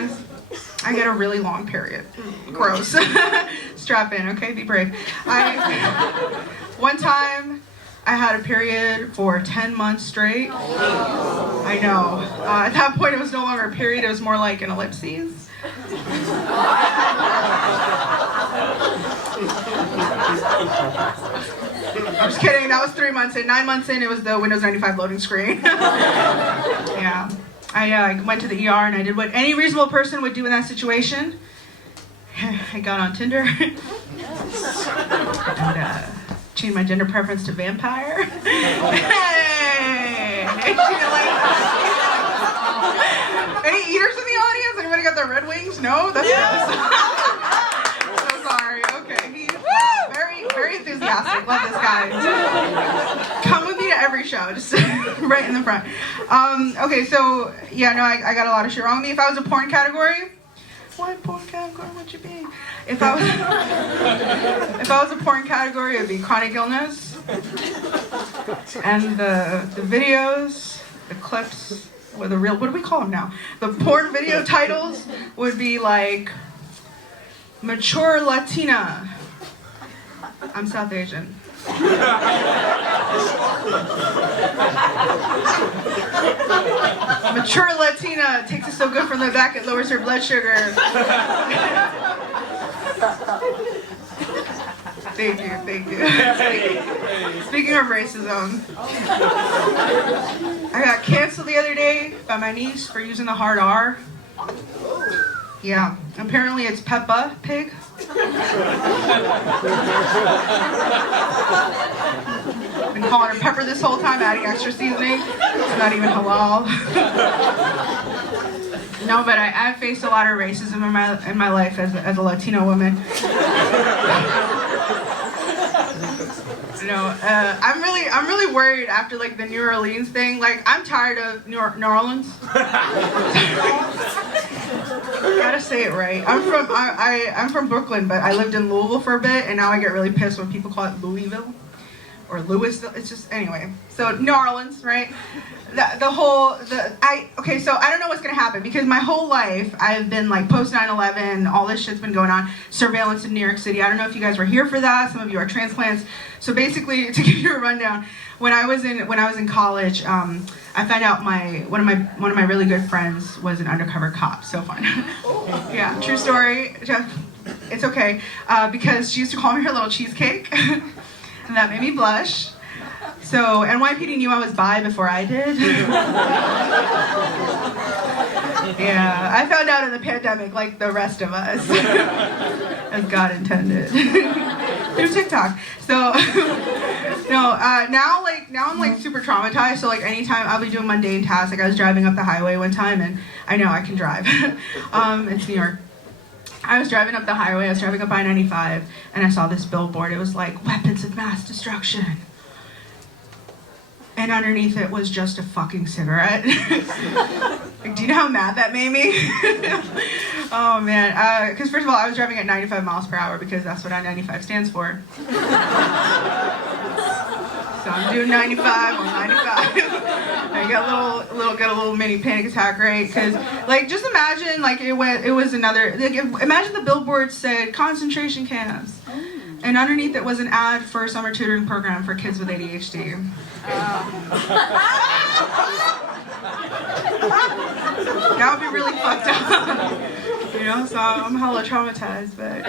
guys, I get a really long period. Gross. Strap in, okay? Be brave. One time, I had a period for 10 months straight. I know. At that point, it was no longer a period. It was more like an ellipses. I'm just kidding. That was 3 months in. 9 months in, it was the Windows 95 loading screen. Yeah. I went to the ER and I did what any reasonable person would do in that situation. I got on Tinder and changed my gender preference to vampire. Hey! Any eaters in the audience? Anybody got their Red Wings? No? That's so sorry. Okay. He's very enthusiastic. Love this guy. Come with me to every show, just right in the front. Okay, so yeah, no, I got a lot of shit wrong with me. If I was a porn category, what porn category would you be? If I was a porn category, it would be chronic illness, and the videos, the clips, or the real, what do we call them now? The porn video titles would be like mature Latina. I'm South Asian. Mature Latina takes it so good from the back it lowers her blood sugar. Thank you. Speaking of racism, I got canceled the other day by my niece for using the hard R. Yeah, apparently it's Peppa Pig. Been calling her Pepper this whole time, adding extra seasoning. It's not even halal. No, but I've faced a lot of racism in my life as a Latino woman. No, I'm really worried after like the New Orleans thing. Like I'm tired of New Orleans. Gotta say it right. I'm from Brooklyn, but I lived in Louisville for a bit, and now I get really pissed when people call it Louisville or Louisville. It's just anyway. So New Orleans, right? Okay, so I don't know what's gonna happen because my whole life I've been like post 9/11, all this shit's been going on. Surveillance in New York City. I don't know if you guys were here for that. Some of you are transplants. So basically, to give you a rundown, when I was in college, I found out one of my really good friends was an undercover cop. So fun. Yeah, true story. It's okay because she used to call me her little cheesecake, and that made me blush. So NYPD knew I was bi before I did. Yeah, I found out in the pandemic like the rest of us, as God intended, through TikTok. So no, now I'm like super traumatized. So like anytime I'll be doing mundane tasks, like I was driving up the highway one time, and I know I can drive. It's New York. I was driving up the highway. I was driving up I-95, and I saw this billboard. It was like weapons of mass destruction. And underneath it was just a fucking cigarette. Like, do you know how mad that made me? Oh man, because first of all, I was driving at 95 miles per hour because that's what I-95 stands for. So I'm doing 95 on 95. I get a little mini panic attack, right? Because like just imagine like it was another, like imagine the billboard said concentration camps. And underneath it was an ad for a summer tutoring program for kids with ADHD. That would be really fucked up. You know, so I'm hella traumatized, but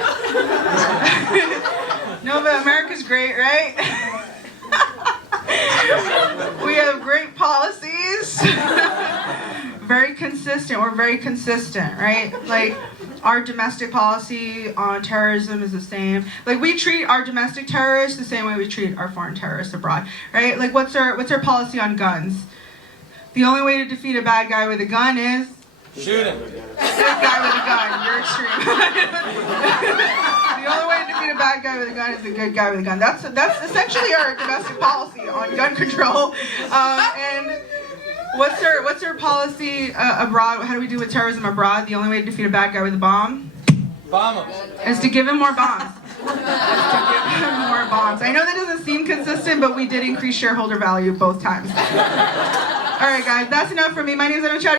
no, but America's great, right? We have great policies. Very consistent. We're very consistent, right? Like our domestic policy on terrorism is the same. Like we treat our domestic terrorists the same way we treat our foreign terrorists abroad, right? Like what's our policy on guns? The only way to defeat a bad guy with a gun is shoot him. Good guy with a gun. You're extreme. The only way to defeat a bad guy with a gun is a good guy with a gun. That's essentially our domestic policy on gun control. And what's our policy abroad? How do we do with terrorism abroad? The only way to defeat a bad guy with a bomb is to give him more bombs. More bombs. I know that doesn't seem consistent, but we did increase shareholder value both times. All right, guys, that's enough for me. My name is Emma Chowdhury.